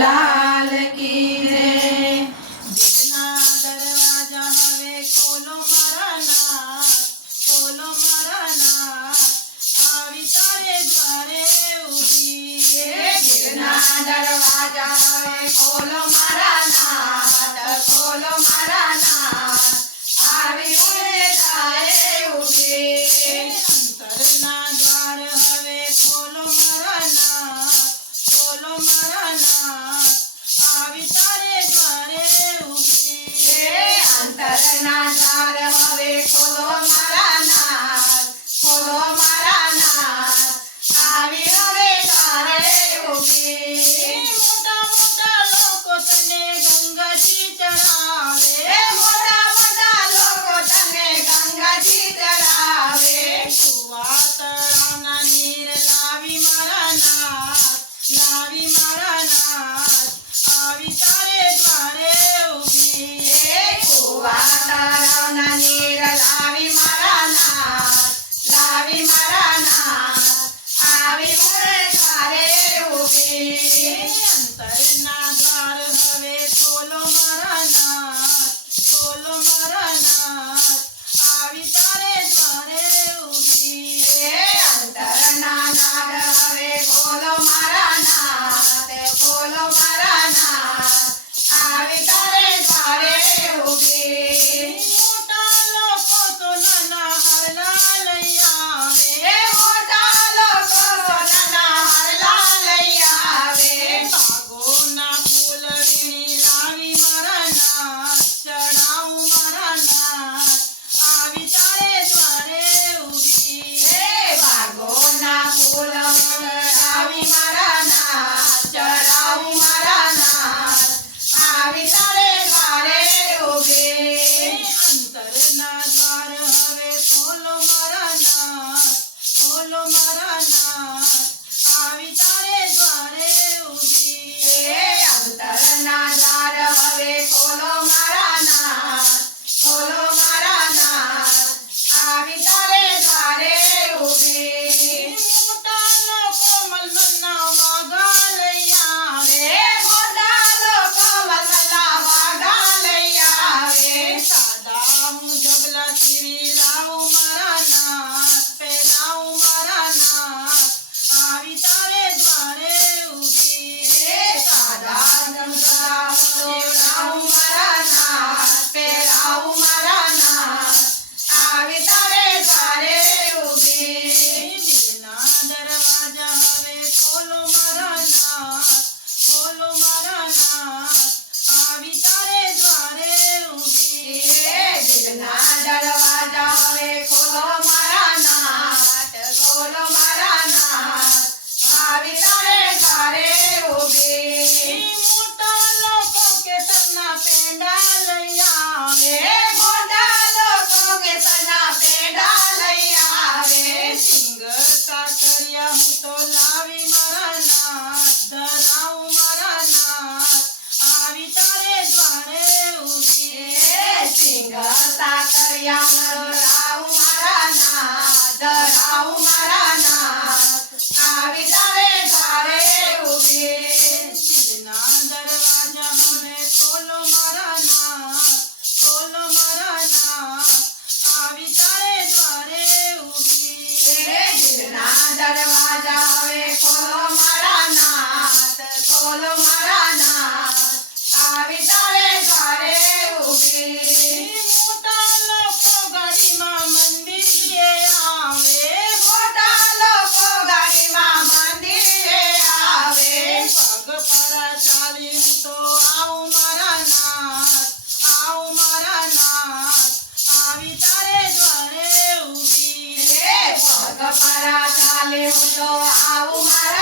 લાલ કી જય જીતના દરવાજા હવે ખોલો મારા નાથ ખોલો મારા નાથ આવી તારે દ્વારે ઊભી જીતના દરવાજા હવે ખોલો મારા નાથ ખોલો મારા નાથ not. Santo. তো আও মারা